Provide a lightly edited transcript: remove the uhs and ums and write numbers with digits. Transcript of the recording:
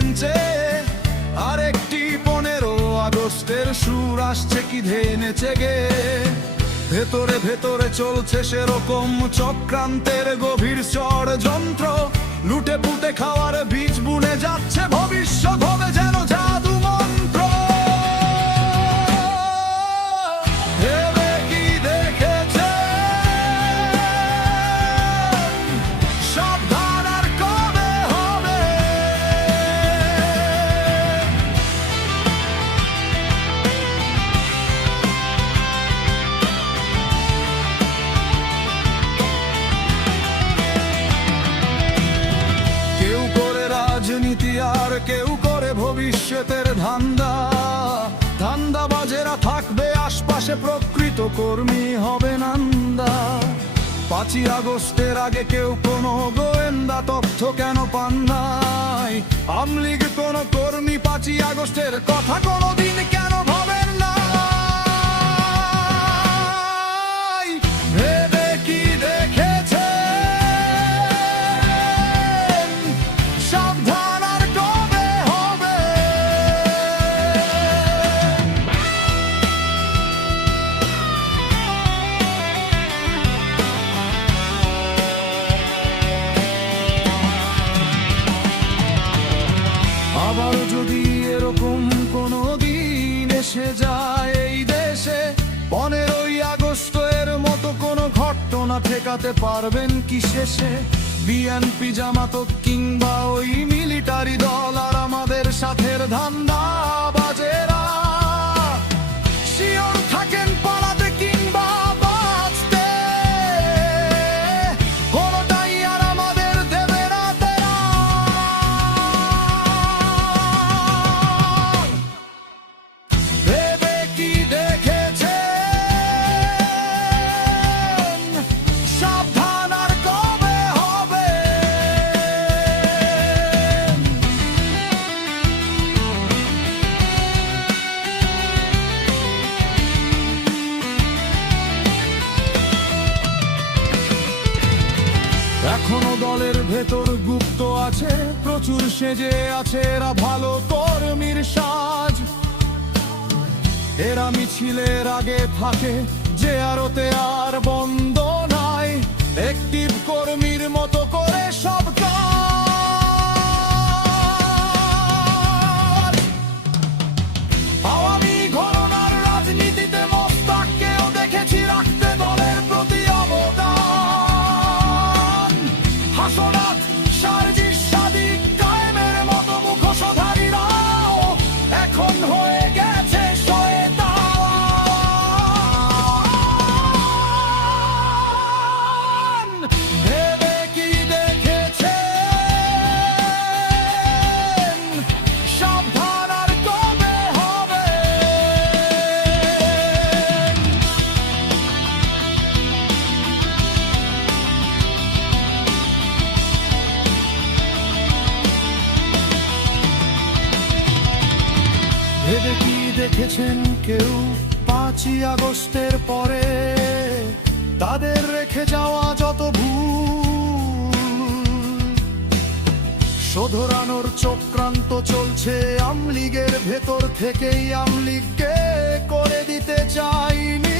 বেঞ্চে। আরেকটি 15 আগস্টের সুর আসছে কি ধেয়ে নেচে গে। ভেতরে ভেতরে চলছে সেরকম চক্রান্তের গভীর ষড়যন্ত্র। লুটে পুটে খাওয়ার বীজ বুনে যাচ্ছে ভবিষ্যৎ হবে যেন জাদু মন্ত্র। ভেবে কি দেখেছেন? সাবধান আর কবে হবে? কেউ করে রাজনীতি আর কেউ করে ভবিষ্যতের ধান্দা। ধান্দাবাজেরা থাকবে আশপাশে, প্রকৃত কর্মী হবে নান্দা। 5ই আগস্টের আগে কেউ কোনো গোয়েন্দা তথ্য কেন পান নাই? আমলিগ কোন কর্মী 5ই আগস্টের কথা কোনোদিন কেন ভাবেন না? ভেবে কি দেখেছেন? সাবধান আর কবে হবে? আবার যদি এরকম কোনো দিন এসে যায় এই দেশে, 15ই আগস্ট এর মতো কোনো ঘটনা ঠেকাতে পারবেন কি শেষে? বিএনপি জামাত কিংবা ওই মিলিটারি দল আর আমাদের সাথের ধান্দাবাজেরা শিওর থাকেন পালাতে কিংবা বাঁচতে, কোনোটাই আর আমাদের দেবে না তেরা। ভেবে কি দেখেছেন? সাবধান আর কবে হবে? এখনো দলের ভেতর গুপ্ত আছে প্রচুর, সেজে আছে এরা ভালো কর্মীর সাজ। এরা মিছিলের আগে থাকে যে আরতে আর বন্ধ নাই, একটিভ কর্মীর মতো করে সব কাজ। আওয়ামী ঘরানার রাজনীতিতে মোস্তাককেও দেখেছি রাখতে দলের প্রতি অবদান। হাসনাত, সারজিস, সাদিক, কায়েমের মতো মুখোশধারীরাও এখন হয়ে গেছে শয়তান। ভেবে কি দেখেছেন? সাবধান আর কবে হবে? ভেবে কি দেখেছেন কেউ 5ই আগস্টের পরে তাদের রেখে যাওয়া যত ভুল শোধরানোর চক্রান্ত চলছে আমলিগের ভেতর থেকেই? আমলিগকে করে দিতে চাইনি